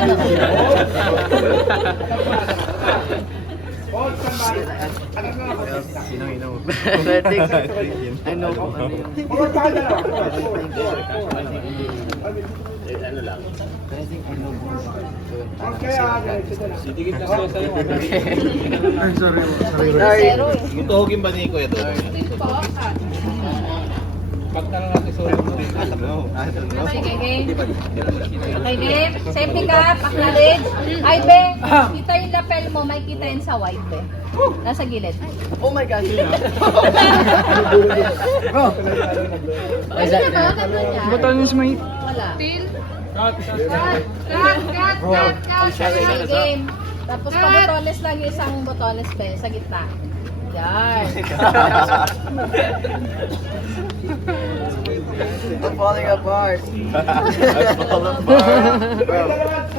ano. Athletics. I know kung ano yun. Ano lang. I think I know more about Sitigit na siya sa'yo. Zero eh. Tuhugin ba ni Kuya doon? Pagka lang natin sa ulit mo rin. Okay, game. Okay, game. Safety cap, acknowledge. Ay, be, kita yung lapel mo, may kita yun sa white, be. Nasa gilid. Oh my gosh. Botones may... Wala. Till. Cut. Okay, game. Tapos pa-botones lang yung isang botones, be, sa gitna. Yan. I'm falling apart. I'm falling apart.